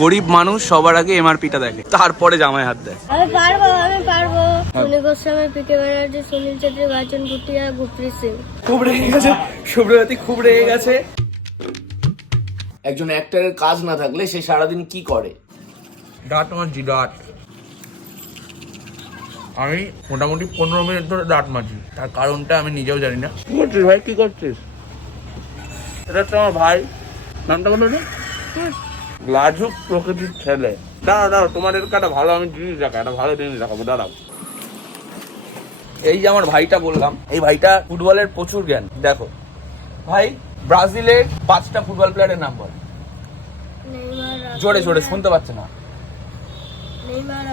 গরিব মানুষ সবার আগে এমআরপিটা দেখে, তারপরে জামায় হাত দেয়। আমি পারবো। সুনীল গোস্বামী, পিকে ব্যানার্জি, সুনীল ছেত্রী, বাচন ভুটিয়া, গুরপ্রীত সিং। খুব রেগে গেছে শুভ্রজ্যোতি, খুব রেগে গেছে। একজন অ্যাক্টরের কাজ না থাকলে সে সারাদিন কি করে? দাঁত মাজি, দাঁত। আমি মোটামুটি 15 মিনিট ধরে দাঁত মাজি, তার কারণটা আমি নিজেও জানি না। কি করছিস ভাই, কি করছিস? এটা তো আমার ভাই, নামটা বলো না, লাজুক প্রকৃতির ছেলে। দাঁড়াও তোমাদের একটা ভালো আমি জিনিস রাখা, একটা ভালো জিনিস রাখাবো, দাঁড়াও। এই যে আমার ভাইটা বললাম, এই ভাইটা ফুটবলের প্রচুর জ্ঞান। দেখো ভাই, ব্রাজিলের 5টা ফুটবল প্লেয়ারের নাম বল। জোরে জোরে, শুনতে পাচ্ছে না। নেইমার,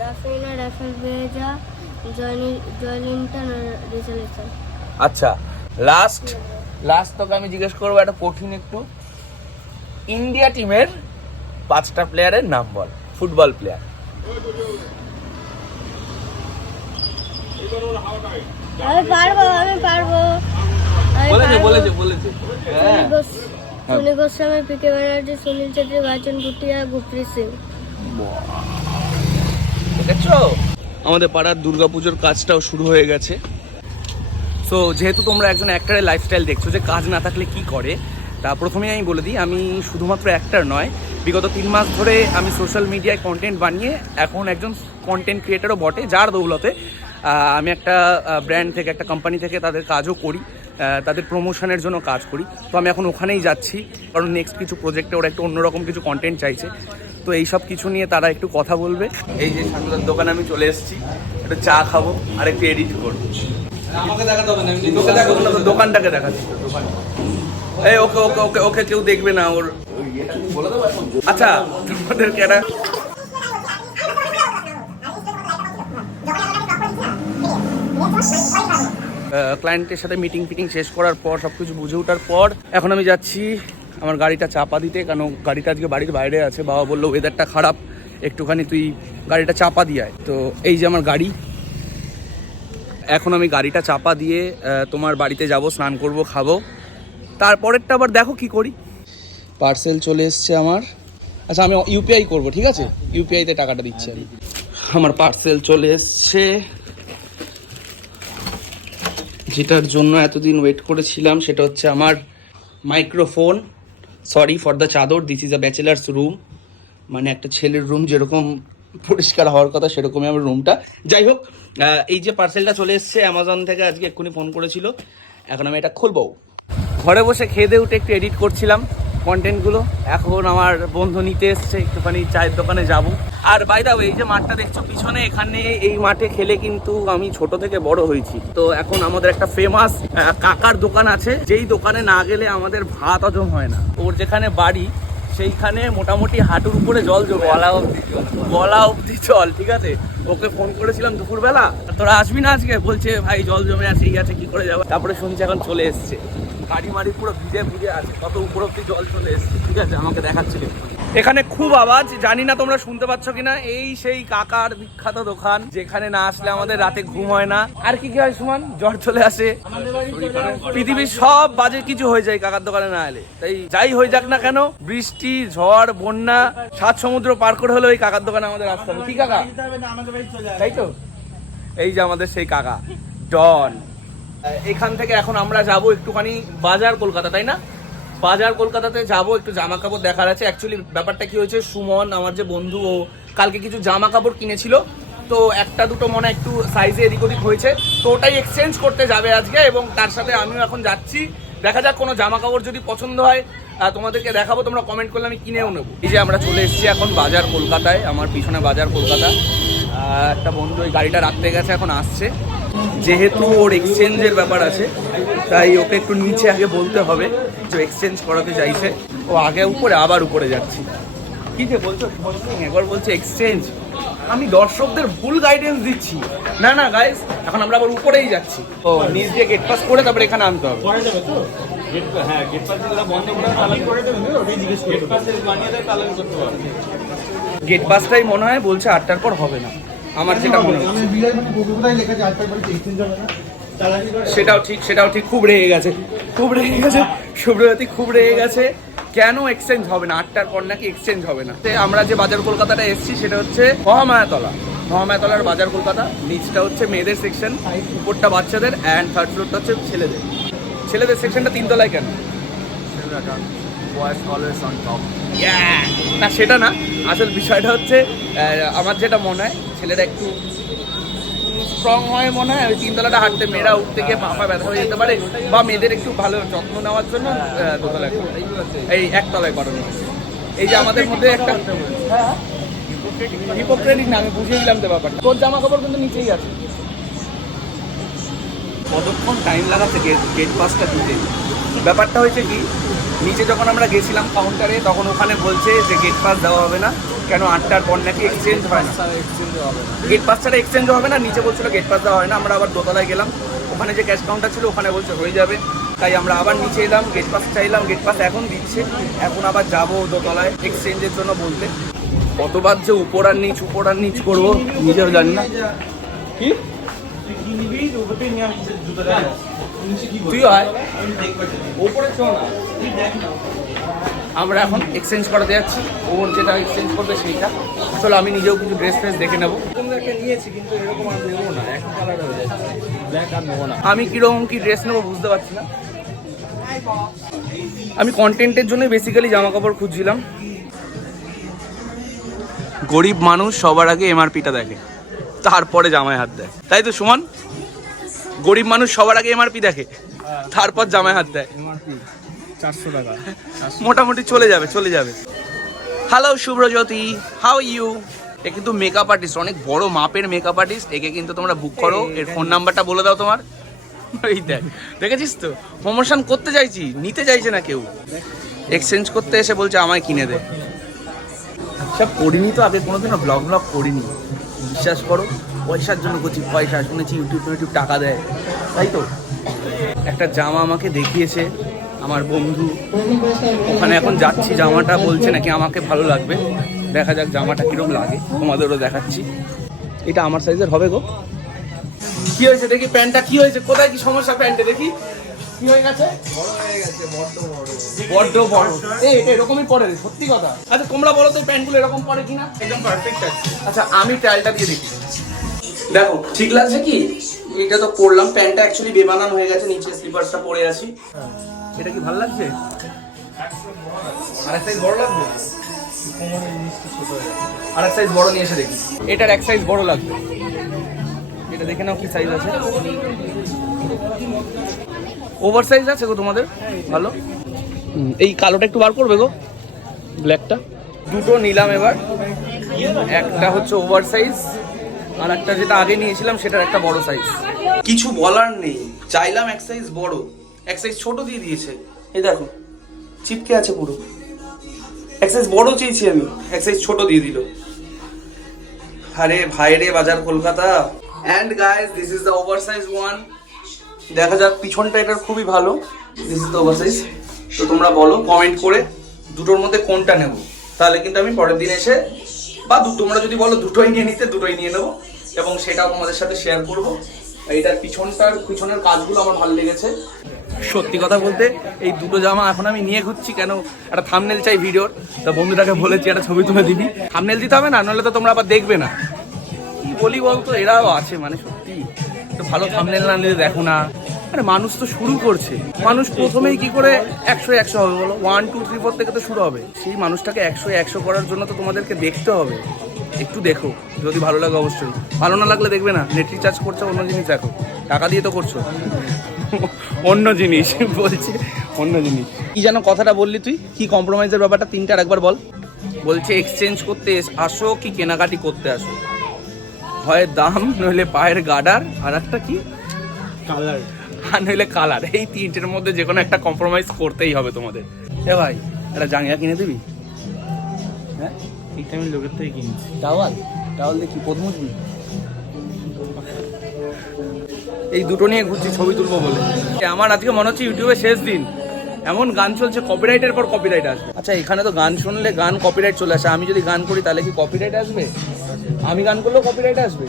রাফিনা, রাফেল বেজা, জয়লিংটন, রিচার্লিসন। আচ্ছা, লাস্ট তোকে আমি জিজ্ঞেস করবো একটা কঠিন একটু। ইন্ডিয়া টিমের 5টা প্লেয়ারের নাম বল, ফুটবল প্লেয়ার। আমি পারবো। বলেছে। সুনীল গোস্বামী, পিকে ব্যানার্জি, সুনীল ছেত্রী, বাচন ভুটিয়া, গুরপ্রীত সিং। দেখেছো, আমাদের পাড়ার দুর্গাপুজোর কাজটাও শুরু হয়ে গেছে। সো যেহেতু তোমরা একজন অ্যাক্টরের লাইফস্টাইল দেখছো যে কাজ না থাকলে কি করে, তা প্রথমেই আমি বলে দিই, আমি শুধুমাত্র অ্যাক্টর নয়, বিগত 3 মাস ধরে আমি সোশ্যাল মিডিয়ায় কন্টেন্ট বানিয়ে এখন একজন কন্টেন্ট ক্রিয়েটারও বটে, যার দৌলতে আমি একটা ব্র্যান্ড থেকে, একটা কোম্পানি থেকে তাদের কাজও করি, তাদের প্রমোশনের জন্য কাজ করি। তো আমি এখন ওখানেই যাচ্ছি, কারণ নেক্সট কিছু প্রজেক্টে ওরা একটু অন্যরকম কিছু কন্টেন্ট চাইছে। তো এইসব কিছু নিয়ে তারা একটু কথা বলবে। এই যে সানুদার দোকানে আমি চলে এসেছি, একটু চা খাবো আর একটু এডিট করবো। আমাকে দেখাতে হবে না, তোকে দেখাবো না, দোকানটাকে দেখাচ্ছি। এই ওকে ওকে ওকে ওকে কেউ দেখবে না ওর। আচ্ছা, তোমাদেরকে একটা ক্লায়েন্টের সাথে মিটিং শেষ করার পর, সবকিছু বুঝে ওঠার পর এখন আমি যাচ্ছি আমার গাড়িটা চাপা দিতে, কারণ গাড়িটা আজকে বাড়ির বাইরে আছে। বাবা বললো ওয়েদারটা খারাপ, একটুখানি তুই গাড়িটা চাপা দিয়ে আয়। তো এই যে আমার গাড়ি, এখন আমি গাড়িটা চাপা দিয়ে তোমার বাড়িতে যাব, স্নান করব, খাবো, তারপরেরটা আবার দেখো কি করি। পার্সেল চলে এসছে আমার। আচ্ছা, আমি ইউপিআই করব, ঠিক আছে? ইউপিআইতে টাকাটা দিচ্ছি আমি। আমার পার্সেল চলে এসছে, যেটার জন্য এতদিন ওয়েট করেছিলাম, সেটা হচ্ছে আমার মাইক্রোফোন। সরি ফর দ্য চাদর, this is a bachelor's room, মানে একটা ছেলের রুম যেরকম পরিষ্কার হওয়ার কথা সেরকমই আমার রুমটা। যাই হোক, এই যে পার্সেলটা চলে এসছে অ্যামাজন থেকে, আজকে এক্ষুনি ফোন করেছিল, এখন আমি এটা খুলবো। ঘরে বসে খেয়ে দিয়ে উঠে একটু এডিট করছিলাম কন্টেন্টগুলো, এখন আমার বন্ধু নিতে এসছে, একটুখানি চায়ের দোকানে যাব। আর বাই দা ওয়ে, এই যে মাঠটা দেখছো পিছনে, এখানে এই মাঠে খেলে কিন্তু আমি ছোট থেকে বড় হয়েছি। তো এখন আমাদের একটা ফেমাস কাকার দোকান আছে, যেই দোকানে না গেলে আমাদের ভাত হজম হয় না। ওর যেখানে বাড়ি সেইখানে মোটামুটি হাঁটুর উপরে জল জমে, গলা অব্দি জল, ঠিক আছে? ওকে ফোন করেছিলাম দুপুরবেলা, তোরা আসবি না আজকে? বলছে ভাই জল জমে আছে, ঠিক আছে কি করে যাবো। তারপরে শুনছি এখন চলে এসছে, গাড়ি মাড়ি পুরো ভিজে আছে, কত উপর অব্দি জল চলে এসছে, ঠিক আছে? আমাকে দেখাচ্ছিল। এখানে খুব আওয়াজ, জানি না তোমরা শুনতে পাচ্ছ কিনা। এই সেই কাকার বিখ্যাত দোকান, যেখানে না আসলে আমাদের রাতে ঘুম হয় না। আর কি কি হয় সুমান? জ্বর চলে আসে, পৃথিবীর সব বাজে কিছু হয়ে যায় কাকার দোকানে না এলে। তাই যাই হয়ে যাক না কেন, বৃষ্টি, ঝড়, বন্যা, 7 সমুদ্র পার করে হলে ওই কাকার দোকানে আমাদের আসতে হবে, কি কাকা? তাই তো, এই যে আমাদের সেই কাকা ডন। এখান থেকে এখন আমরা যাব একটুখানি বাজার কলকাতা, তাই না? বাজার কলকাতাতে যাব, একটু জামা কাপড় দেখার আছে। অ্যাকচুয়ালি ব্যাপারটা কি হয়েছে, সুমন আমার যে বন্ধু, ও কালকে কিছু জামা কাপড় কিনেছিল, তো একটা দুটো মনে একটু সাইজে এদিক ওদিক হয়েছে, তো ওটাই এক্সচেঞ্জ করতে যাবে আজকে, এবং তার সাথে আমিও এখন যাচ্ছি। দেখা যাক, কোনো জামা কাপড় যদি পছন্দ হয় তোমাদেরকে দেখাবো, তোমরা কমেন্ট করলে আমি কিনেও নেবো। এই যে আমরা চলে এসেছি এখন বাজার কলকাতায়, আমার পিছনে বাজার কলকাতা। একটা বন্ধু ওই গাড়িটা রাখতে গেছে, এখন আসছে। যেহেতু ওর এক্সচেঞ্জের ব্যাপার আছে, তাই ওকে একটু নিচে আগে বলতে হবে যে এক্সচেঞ্জ করাতে চাইছে। ও আগে উপরে, আবার উপরে যাচ্ছি। কি যে বলছো, একবার বলছে এক্সচেঞ্জ, আমি দর্শকদের ভুল গাইডেন্স দিচ্ছি। না না গাইস, এখন আমরা আবার উপরেই যাচ্ছি। ও নিচ দিয়ে গেট পাস করে তারপরে এখানে আনতে হবে। গেট পাসটাই মনে হয় বলছে 8টার পর হবে না, আমার যেটা মনে হচ্ছে। সেটাও ঠিক। খুব রেগে গেছে শুভ্রজ্যোতি, খুব রেগে গেছে। কেন এক্সচেঞ্জ হবে না? 8টার পর নাকি এক্সচেঞ্জ হবে না। আমরা যে বাজার কলকাতাটা এসেছি সেটা হচ্ছে মহামায়াতলা। মহামায়াতলার বাজার কলকাতা। নিচটা হচ্ছে মেয়েদের সেকশন, উপরটা বাচ্চাদের, অ্যান্ড থার্ড ফ্লোরটা হচ্ছে ছেলেদের। ছেলেদের সেকশনটা 3 তলায় কেন? না সেটা না, আসল বিষয়টা হচ্ছে আমার যেটা মনে হয় ছেলেরা একটু স্ট্রং হয় মনে হয়, ওই 3 তলাটা হাঁটতে, মেয়েরা উঠতে গিয়ে পা ব্যথা হয়ে যেতে পারে, বা মেয়েদের একটু ভালো যত্ন নেওয়ার জন্য 2 তলায়, এই 1 তলায় করানো হয়েছে। এই যে আমাদের মধ্যে একটা হিপোক্রেটিক না, আমি বুঝিয়ে দিলাম তো ব্যাপারটা। তোর জামা কাপড় কিন্তু নিচেই আছে। কতক্ষণ টাইম লাগাচ্ছে গেট পাসটা দিতে? ব্যাপারটা হয়েছে কি, নিচে যখন আমরা গেছিলাম কাউন্টারে তখন ওখানে বলছে যে গেট পাস দেওয়া হবে না, কেন 8টার পর নাকি এক্সচেঞ্জ হয় না। গেট পাস ছাড়া এক্সচেঞ্জ হবে না, নিচে বলছিল গেট পাস দেওয়া হয় না। আমরা আবার দোতলায় গেলাম, ওখানে যে ক্যাশ কাউন্টার ছিল ওখানে বলছে হয়ে যাবে, তাই আমরা আবার নিচে এলাম, গেট পাস চাইলাম, গেট পাস এখন দিচ্ছে। এখন আবার যাবো দোতলায় এক্সচেঞ্জের জন্য বলতে। কতবার যে উপর আর নিচ করবো নিজেও জানি না। কি তুই আমরা এখন এক্সচেঞ্জ করাতে যাচ্ছি, ওর যেটা এক্সচেঞ্জ করবে সেইটা। আসলে আমি নিজেও কিছু ড্রেস দেখে নেবো। আমি কিরকম কি ড্রেস নেবো বুঝতে পারছি না। আমি কন্টেন্টের জন্য বেসিক্যালি জামা কাপড় খুঁজছিলাম। গরিব মানুষ সবার আগে এমআরপিটা দেখে, তারপরে জামায় হাত দেয়, তাই তো সুমন? গরিব মানুষ সবার আগে এমআরপি দেখে, তারপর জামায় হাত দেয়। 400 টাকা মোটামুটি চলে যাবে। Hello Shubhrajyoti, how you? এ কিন্তু মেকআপ আর্টিস্ট, অনেক বড় মাপের মেকআপ আর্টিস্ট। একে কিন্তু তোমরা বুক করো। এর ফোন নাম্বারটা বলে দাও তোমার। এই দেখেছিস তো, প্রমোশন করতে চাইছি, নিতে চাইছে না কেউ। এক্সচেঞ্জ করতে এসে বলছে আমায় কিনে দে। সব করিনি তো আগে কোনোদিনও, ব্লগ করিনি, বিশ্বাস করো। পয়সার জন্য করছি, পয়সা শুনেছি ইউটিউব টাকা দেয়, তাই তো। একটা জামা আমাকে দেখিয়েছে আমার বন্ধু, ওখানে এখন যাচ্ছি। জামাটা বলছে নাকি আমাকে ভালো লাগবে, দেখা যাক জামাটা কিরকম লাগে, তোমাদেরও দেখাচ্ছি। এটা আমার সাইজের হবে গো। কি হয়েছে দেখি প্যান্টটা, কি হয়েছে, কোথায় কি সমস্যা প্যান্টে দেখি, কি হয়ে গেছে? বড্ড বড়। এটা এরকমই পরে, সত্যি কথা। আচ্ছা তোমরা বলো তো প্যান্টগুলো এরকম পরে কিনা? একদম পারফেক্ট আছে। আচ্ছা আমি ট্রায়ালটা দিয়ে দেখি, দেখো ঠিক লাগছে কি? এটা তো পরলাম, প্যান্টটা অ্যাকচুয়ালি বেমানান হয়ে গেছে, নিচে স্লিপারসটা পরে আছি। এটা কি ভালো লাগছে? আরেক সাইজ বড় লাগবে, আরেক সাইজ বড় নিয়ে এসে দেখি। এটার এক সাইজ বড় লাগবে, এটা দেখে নাও কি সাইজ আছে। ওভার সাইজ আছে গো তোমাদের? ভালো। এই কালোটা একটু বার করবে গো, ব্ল্যাকটা। দুটো নিলাম এবার, একটা হচ্ছে ওভার সাইজ, আর একটা যেটা আগে নিয়েছিলাম সেটার একটা বড় সাইজ। কিছু বলার নেই, চাইলাম এক সাইজ বড়, এক সাইজ ছোট দিয়ে দিয়েছে। এই দেখো চিপকে আছে পুরো। এক সাইজ বড় চেয়েছি আমি, এক সাইজ ছোট দিয়ে দিল। আরে ভাইরে বাজার Kolkata. And guys this is the oversize one. দেখা যাক, পিছনটা এটার খুবই ভালো। This is the oversize. তো তোমরা বলো কমেন্ট করে দুটোর মধ্যে কোনটা নেব, তাহলে কিন্তু আমি পরের দিন এসে, বা তোমরা যদি বলো দুটোই নিয়ে নিতে, দুটোই নিয়ে নেবো এবং সেটাও তোমাদের সাথে শেয়ার করবো। এইটার পিছনের কাজগুলো আমার ভালো লেগেছে। সত্যি কথা বলতে এই দুটো জামা এখন আমি নিয়ে ঘুরছি, কেন একটা থাম্বনেল চাই ভিডিওর। তা বন্ধুটাকে বলেছি একটা ছবি তুলে দিবি, থাম্বনেল দিতে হবে না, নাহলে তো তোমরা আবার দেখবে না। কি বলি বলতো, এরাও আছে মানে সত্যি তো, ভালো থাম্বনেল না নিলে দেখো না। আরে মানুষ তো শুরু করছে, মানুষ প্রথমেই কি করে 100 হবে বলো? 1 2 3 4 থেকে তো শুরু হবে। সেই মানুষটাকে 100 করার জন্য তো তোমাদেরকে দেখতে হবে। একটু দেখো, যদি ভালো লাগে অবশ্যই, ভালো না লাগলে দেখবে না। নেট রিচার্জ করছো, অন্য জিনিস দেখো, টাকা দিয়ে তো করছো অন্য জিনিস বলছে, অন্য জিনিস। কি যেন কথাটা বললি তুই, কি কম্প্রোমাইজের ব্যাপারটা? 3টার একবার বল। বলছে এক্সচেঞ্জ করতে আসো কি কেনাকাটি করতে আসো, হয় দাম নইলে পায়ের গার্ডার, আর একটা কি কালার, আর নইলে কালার। এই 3টের মধ্যে যে কোনো একটা কম্প্রোমাইজ করতেই হবে তোমাদের। এ ভাই একটা জাঙ্গিয়া কিনে দিবি? হ্যাঁ এটা আমি লোকের থেকে কিনছি। টাওয়াল দেখি পদ্মুজবি। এই দুটো নিয়ে ঘুরছি ছবি তুলবো বলে। আমার আজকে মনে হচ্ছে ইউটিউবে শেষ দিন, এমন গান চলছে, কপিরাইটের পর কপিরাইট আসবে। আচ্ছা এখানে তো গান শুনলে গান কপিরাইট চলে আসে, আমি যদি গান করি তাহলে কি কপিরাইট আসবে? আমি গান করলেও কপিরাইট আসবে?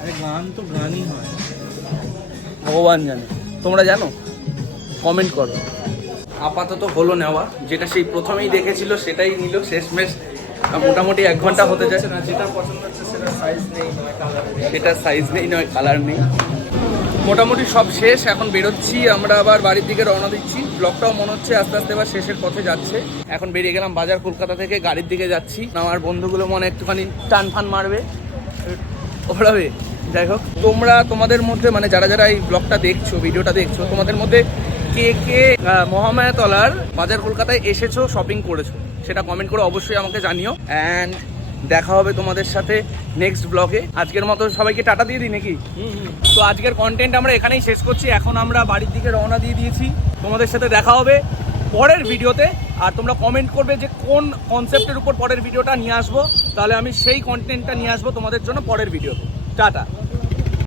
আরে গান তো গানই হয়, ভগবান জানে। তোমরা জানো? কমেন্ট করো। আপাতত হলো নেওয়া, যেটা সেই প্রথমেই দেখেছিল সেটাই নিল শেষমেশ। মোটামুটি 1 ঘন্টা হতে যায়। যেটা পছন্দ হচ্ছে সেটা সাইজ নেই নয় কালার নেই। সেটা সাইজ নেই নয় কালার নেই। মোটামুটি সব শেষ, এখন বেরোচ্ছি আমরা, আবার বাড়ির দিকে রওনা দিচ্ছি। ব্লগটাও মনে হচ্ছে আস্তে আস্তে এবার শেষের পথে যাচ্ছে। এখন বেরিয়ে গেলাম বাজার, কলকাতা থেকে গাড়ির দিকে যাচ্ছি। আমার বন্ধুগুলো মনে একটুখানি টান ফান মারবে, ওড়াবে। যাই হোক, তোমরা তোমাদের মধ্যে মানে যারা যারা এই ব্লগটা দেখছো, ভিডিওটা দেখছো, তোমাদের মধ্যে কে কে মহামায়াতলার বাজার কলকাতায় এসেছো, শপিং করেছো, সেটা কমেন্ট করে অবশ্যই আমাকে জানিও। অ্যান্ড দেখা হবে তোমাদের সাথে নেক্সট ব্লগে। আজকের মতো সবাইকে টাটা দিয়ে দিই নাকি? তো আজকের কন্টেন্ট আমরা এখানেই শেষ করছি। এখন আমরা বাড়ির দিকে রওনা দিয়ে দিয়েছি। তোমাদের সাথে দেখা হবে পরের ভিডিওতে। আর তোমরা কমেন্ট করবে যে কোন কনসেপ্টের উপর পরের ভিডিওটা নিয়ে আসবো, তাহলে আমি সেই কন্টেন্টটা নিয়ে আসবো তোমাদের জন্য পরের ভিডিওতে। টাটা।